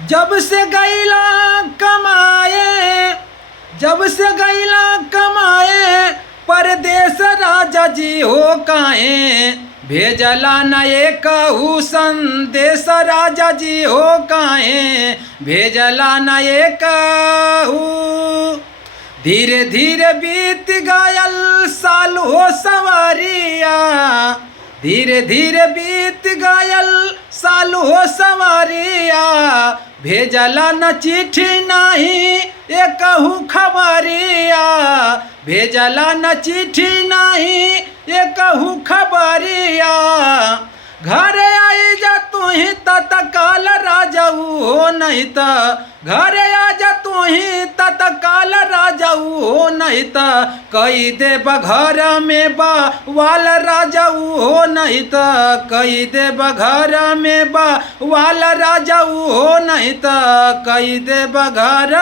जब से गैला कमाए, जब से गैला कमाए परदेस राजा जी हो काहे, भेजला न एकहु संदेश राजा जी हो काहे, भेजला न एकहु। धीरे धीरे बीत गयल साल हो सवारिया, धीरे धीरे बीत गयल साल हो सवारिया, भेजला न चिट्ठी नहीं एकहु खबरिया, भेजला न चिट्ठी नहीं एकहु खबरिया। घर आई जा तू ही तत्काल राजाऊ हो, नहीं त घर आ जा तू ही तत्काल राजाऊ हो, नहीं त कई देब घर में वाल राजाऊ हो, नहीं त कई देब घर में वाल राजाऊ हो, नहीं त कई देब घर